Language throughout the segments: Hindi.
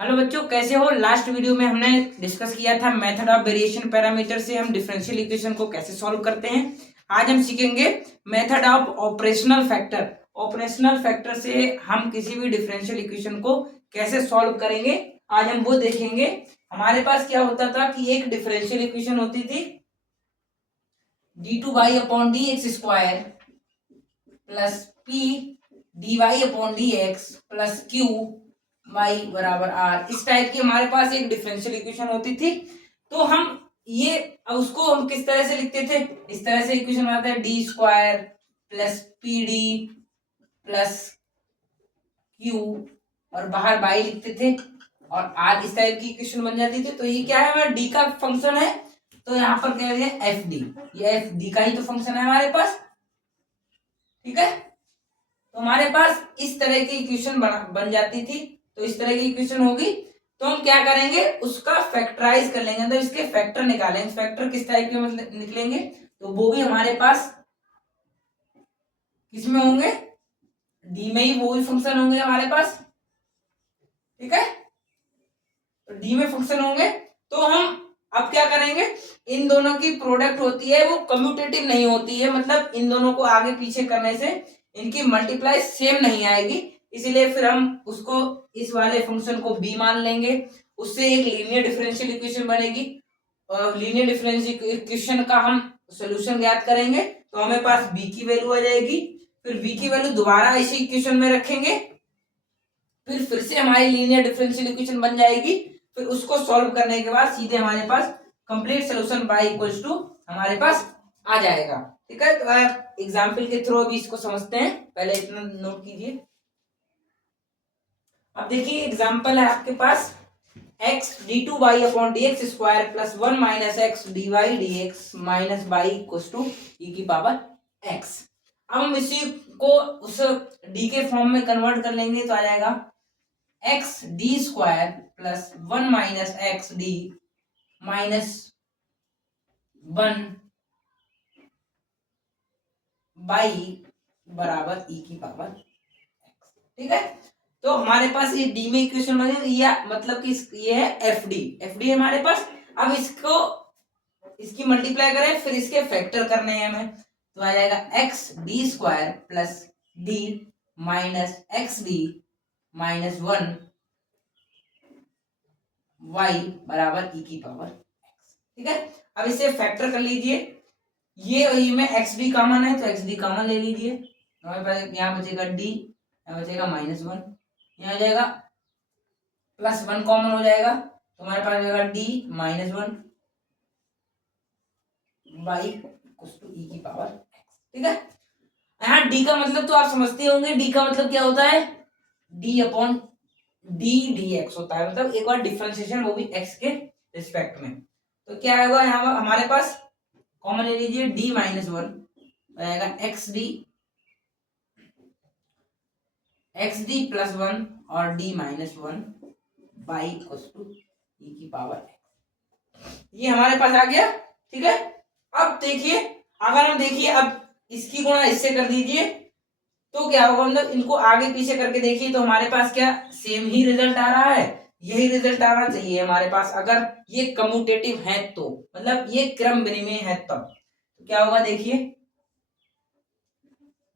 हेलो बच्चों, कैसे हो। लास्ट वीडियो में हमने डिस्कस किया था मेथड ऑफ वेरिएशन पैरामीटर से हम डिफरेंशियल इक्वेशन को कैसे सॉल्व करते हैं। आज हम सीखेंगे method of operational factor. Operational factor से हम किसी भी डिफरेंशियल इक्वेशन को कैसे सॉल्व करेंगे, आज हम वो देखेंगे। हमारे पास क्या होता था कि एक डिफरेंशियल इक्वेशन होती थी d2y/dx² plus p dy/dx plus q y बराबर आर। इस टाइप की हमारे पास एक डिफरेंशियल इक्वेशन होती थी। तो हम ये उसको हम किस तरह से लिखते थे, इस तरह से इक्वेशन आता है d² plus P D plus Q और बाहर y लिखते थे और आर। इस टाइप की इक्वेशन बन जाती थी। तो ये क्या है, हमारा d का फंक्शन है, तो यहाँ पर कह रहे हैं एफ डी। ये एफ डी का ही तो फंक्शन है हमारे पास, ठीक है। तो हमारे पास इस तरह की इक्वेशन बन जाती थी। तो इस तरह की इक्वेशन होगी तो हम क्या करेंगे, उसका फैक्टराइज कर लेंगे, मतलब इसके फैक्टर निकालेंगे। फैक्टर किस टाइप के मतलब निकलेंगे, तो वो भी हमारे पास किसमें होंगे, डी में ही वो भी फंक्शन होंगे हमारे पास, ठीक है। तो डी में फंक्शन होंगे। तो हम अब क्या करेंगे, इन दोनों की प्रोडक्ट होती है वो कम्यूटेटिव नहीं होती है, मतलब इन दोनों को आगे पीछे करने से इनकी मल्टीप्लाई सेम नहीं आएगी, इसलिए फिर हम उसको इस वाले फंक्शन को b मान लेंगे। उससे एक लीनियर डिफरेंशियल इक्वेशन बनेगी और लीनियर डिफरेंशियल इक्वेशन का हम सॉल्यूशन ज्ञात करेंगे तो हमें पास b की वैल्यू आ जाएगी। फिर b की वैल्यू दोबारा इसी इक्वेशन में रखेंगे, फिर से हमारी लीनियर डिफरेंशियल इक्वेशन बन जाएगी। फिर उसको सॉल्व करने के बाद सीधे हमारे पास complete solution y equals to हमारे पास आ जाएगा, ठीक है। तो आप एग्जांपल के थ्रू अभी इसको समझते हैं, पहले इतना नोट कीजिए। अब देखिए एग्जांपल है आपके पास x d2y/dx² plus 1 minus x dy/dx minus y equals to e की पावर x। अब हम इसी को उस d के फॉर्म में कन्वर्ट कर लेंगे तो आ जाएगा x d² plus 1 minus x d minus 1 y बराबर e की पावर x, ठीक है। तो हमारे पास ये डी में इक्वेशन बने, या मतलब कि ये है एफ डी। एफ डी हमारे पास, अब इसको इसकी मल्टीप्लाई करें फिर इसके फैक्टर करने हैं हमें, तो आ जाएगा x d² plus d minus x D minus 1 y बराबर e की पावर x, ठीक है। अब इसे फैक्टर कर लीजिए, ये में एक्स डी कॉमन है तो एक्स डी कॉमन ले लीजिए। हमारे पास यहाँ बचेगा d, यहाँ बचेगा -1, यहाँ आ जाएगा प्लस 1 कॉमन हो जाएगा तो हमारे पास जाएगा d -1 y कुछ टू e की पावर x, ठीक है। यहाँ d का मतलब तो आप समझते होंगे, d का मतलब क्या होता है, d अपॉन d dx होता है, मतलब एक बार डिफरेंशिएशन वो भी x के रिस्पेक्ट में। तो क्या होगा, यहाँ हमारे पास कॉमन ले लीजिए d -1 आएगा एक्स डी प्लस 1 और d -1 y equals to e की पावर x। ये हमारे पास आ गया, ठीक है। अब देखिए, अगर हम देखिए अब इसकी गुणा इससे कर दीजिए तो क्या होगा, मतलब इनको आगे पीछे करके देखिए तो हमारे पास क्या सेम ही रिजल्ट आ रहा है, यही रिजल्ट आना चाहिए हमारे पास अगर ये कम्यूटेटिव है तो, मतलब ये क्रम विनिमय है तब। तो क्या होगा देखिए,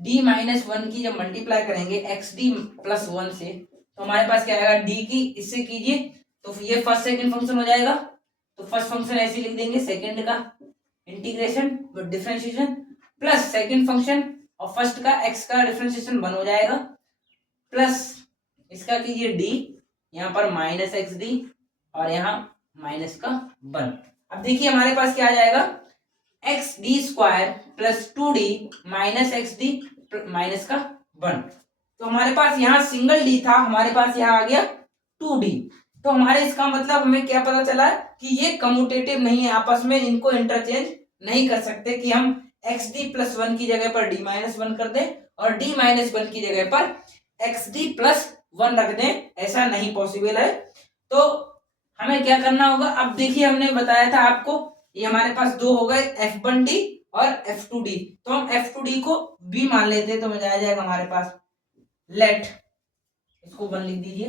d -1 की जब मल्टीप्लाई करेंगे एक्स डी प्लस 1 से तो हमारे पास क्या आएगा, d की इससे कीजिए तो ये फर्स्ट सेकंड फंक्शन हो जाएगा। तो फर्स्ट फंक्शन ऐसे लिख देंगे, सेकंड का integration differentiation plus second function और फर्स्ट का x का डिफरेंशिएशन 1 हो जाएगा प्लस इसका कीजिए d, यहाँ पर माइनस एक्स डी और यहाँ माइनस का 1। अब देखिए हमारे पास क्या आ जाएगा, x d² plus 2d minus x D minus का 1। तो हमारे पास यहाँ सिंगल d था, हमारे पास यहाँ आ गया 2d। तो हमारे इसका मतलब हमें क्या पता चला कि ये कम्यूटेटिव नहीं है, आपस में इनको इंटरचेंज नहीं कर सकते कि हम एक्स डी प्लस 1 की जगह पर d -1 कर दें और d -1 की जगह पर एक्स डी प्लस 1 रख दें, ऐसा नहीं पॉसिबल है। तो हमें क्या करना होगा, अब देखिए हमने बताया था आपको, ये हमारे पास दो हो गए f1d और f2d, तो हम f2d को b मान लेते हैं तो मजा आ जाएगा हमारे पास। लेट इसको 1 लिख दीजिए,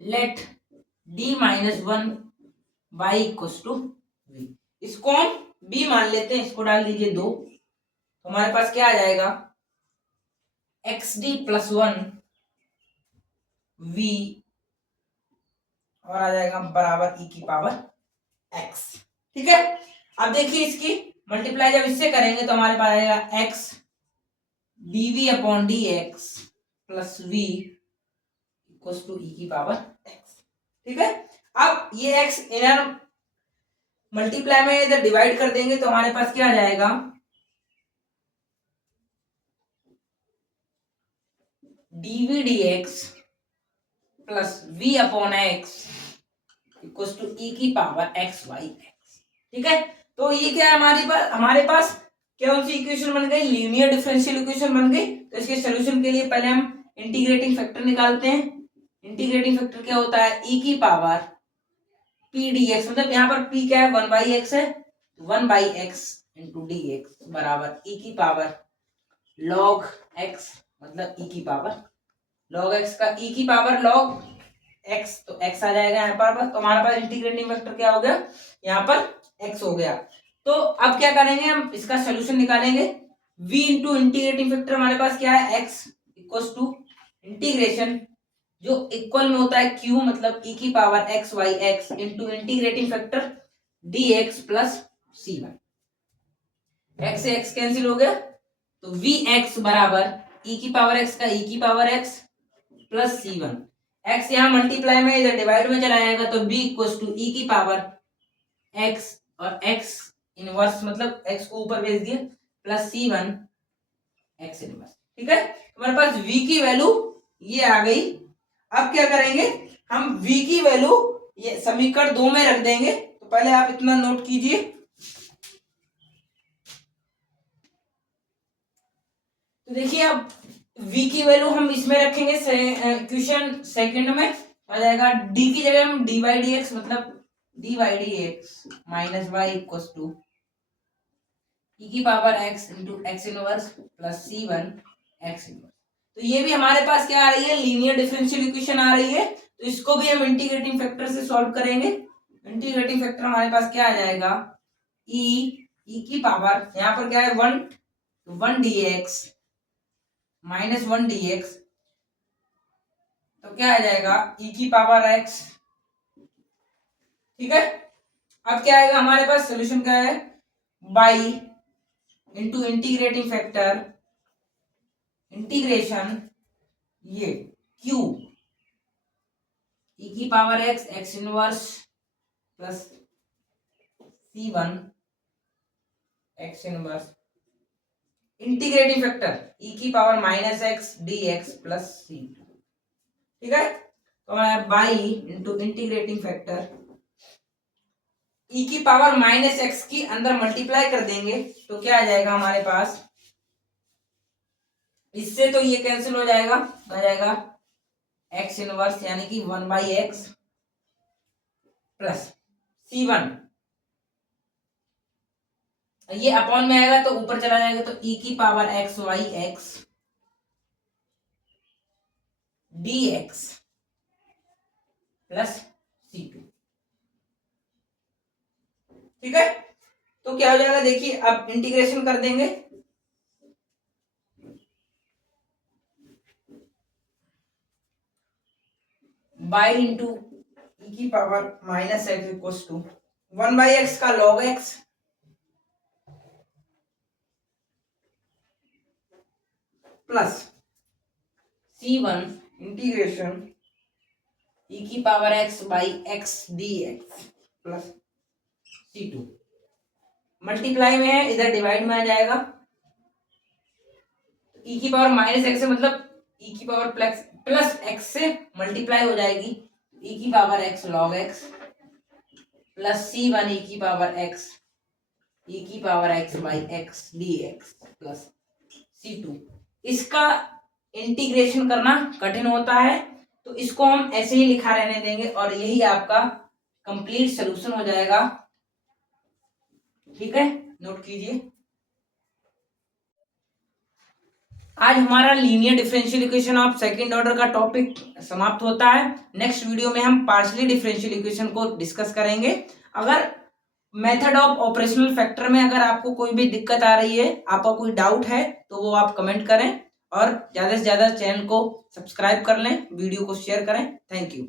let d minus one y equals to v। इसको हम b मान लेते हैं, इसको डाल दीजिए 2, तो हमारे पास क्या आ जाएगा x D plus one v और आ जाएगा बराबर e की पावर x। ठीक है, अब देखिए इसकी मल्टीप्लाई जब इससे करेंगे तो हमारे पास आएगा x dv upon D X plus v equal to e की पावर x। ठीक है, अब ये x इधर मल्टीप्लाई में इधर डिवाइड कर देंगे तो हमारे पास क्या आ जाएगा dv dx plus v upon x equal to e की पावर x y x। ठीक है, तो ये क्या है हमारे पास कौन सी इक्वेशन बन गई, लीनियर डिफरेंशियल इक्वेशन बन गई। तो इसके सॉल्यूशन के लिए पहले हम इंटीग्रेटिंग फैक्टर निकालते हैं। इंटीग्रेटिंग फैक्टर क्या होता है e की पावर p dx, मतलब यहाँ पर p क्या है 1/x है, 1/x इंटू डी एक्स बराबर e की पावर log x, मतलब e की पावर log x का e की पावर log x, तो x आ जाएगा यहाँ पर। तो हमारे पास इंटीग्रेटिंग फैक्टर क्या हो गया, यहाँ पर x हो गया। तो अब क्या करेंगे, हम इसका सोल्यूशन निकालेंगे। v इंटू इंटीग्रेटिंग फैक्टर हमारे पास क्या है x इक्वल टू इंटीग्रेशन जो इक्वल में होता है q, मतलब e की power x y x into integrating factor dx plus c1। x से x कैंसिल हो गया, तो vx बराबर e की पावर x का e की power x plus c1। x यहाँ मल्टीप्लाई में इधर डिवाइड में चला जाएगा तो b इक्वल टू e की पावर x और x इनवर्स, मतलब x को ऊपर भेज दिए, प्लस c1 x इनवर्स। ठीक है, हमारे पास v की वैल्यू ये आ गई। अब क्या करेंगे, हम v की वैल्यू ये समीकरण 2 में रख देंगे। तो पहले आप इतना नोट कीजिए, तो देखिए अब v की वैल्यू हम इसमें रखेंगे क्वेश्चन सेकंड में आ जाएगा d की जगह हम dy dx, मतलब dy dx minus Y equal to e की power x into X inverse plus c1 x inverse. तो ये भी हमारे पास क्या आ रही है, लीनियर डिफरेंशियल इक्वेशन आ रही है। तो इसको भी हम इंटीग्रेटिंग फैक्टर से सॉल्व करेंगे। इंटीग्रेटिंग फैक्टर हमारे पास क्या आ जाएगा e की पावर यहाँ पर क्या है 1 dx माइनस 1 dx, तो क्या आ जाएगा e की पावर x। ठीक है, अब क्या आएगा हमारे पास सोल्यूशन क्या है, by into integrating factor integration ये q e की power x x inverse plus c1 x inverse integrating factor e की power minus x dx plus c2। ठीक है, तो हमारा by into integrating factor e की पावर माइनस x की अंदर मल्टीप्लाई कर देंगे तो क्या आ जाएगा हमारे पास, इससे तो ये कैंसिल हो जाएगा, आ जाएगा x इनवर्स यानी कि 1/x प्लस c1, ये अपॉन में आएगा तो ऊपर चला जाएगा तो e की power x y x dx plus c2। ठीक है, तो क्या हो जाएगा देखिए, अब इंटीग्रेशन कर देंगे बाई इंटू ई की power minus X equal to 1/x का log x plus c1 integration e की power x by x dx plus c2। Multiply में है, इधर डिवाइड में आ जाएगा, e की पावर माइनस x से मतलब e की पावर प्लस x से मल्टीप्लाई हो जाएगी, e की power x log x plus c1 e की पावर x e की power x by x dx plus c2। इसका इंटीग्रेशन करना कठिन होता है तो इसको हम ऐसे ही लिखा रहने देंगे और यही आपका कंप्लीट सॉल्यूशन हो जाएगा। ठीक है, नोट कीजिए। आज हमारा linear differential equation of second order का टॉपिक समाप्त होता है। नेक्स्ट वीडियो में हम पार्शियली डिफरेंशियल इक्वेशन को डिस्कस करेंगे। अगर मेथड ऑफ ऑपरेशनल फैक्टर में अगर आपको कोई भी दिक्कत आ रही है, आपका कोई डाउट है, तो वो आप कमेंट करें और ज्यादा से ज्यादा चैनल को सब्सक्राइब कर लें, वीडियो को शेयर करें। Thank you.